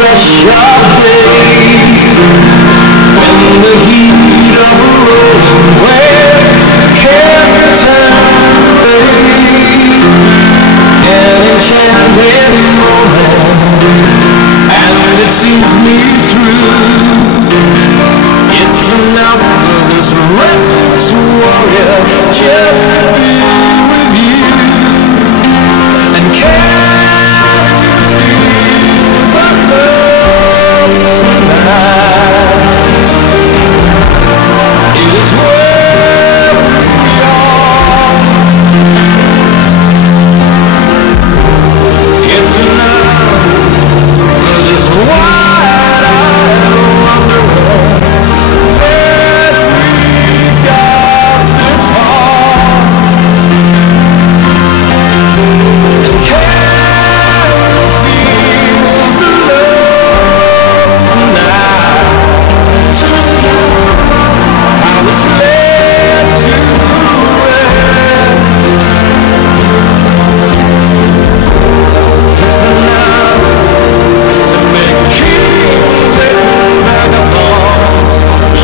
rush of day, when the heat of a rolling wave can't return away. An enchanted moment, and it sees me through. It's enough for this restless warrior just to be with you. And can you feel the love tonight? It is where we are. It's enough for this wide-eyed wanderer that we got this far. And can you feel the love tonight? I was led to rest. It's enough to make kings and vagabonds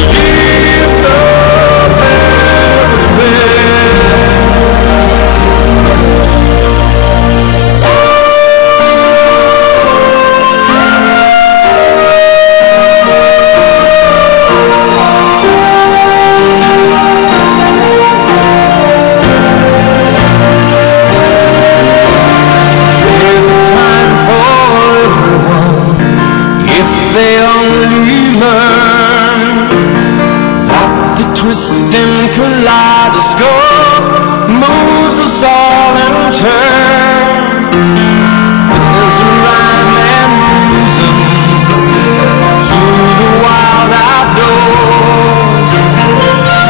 leave the very best. There's a time for everyone if they only learn that the twisting kaleidoscope moves us all in turn. There's a rhyme and reason to the wild outdoors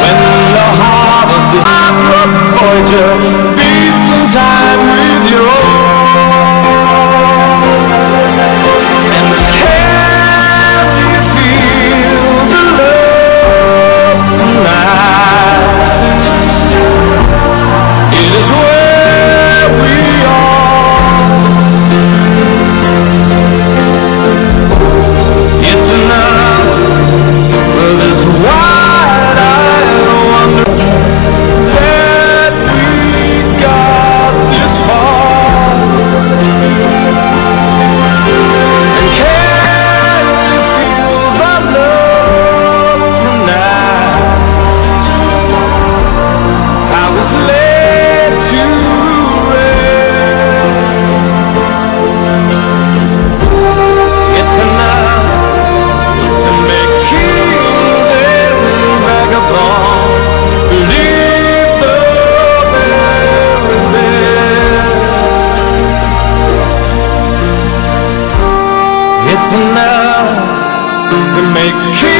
when the heart of this timeless voyager beats in time with yours. And can you feel the love tonight? It is where we are. It's enough for this wide-eyed wonder that we got this far. And can you feel the love tonight? I was led to rest. It's enough to make kings and vagabonds believe the very best. It's enough to make kings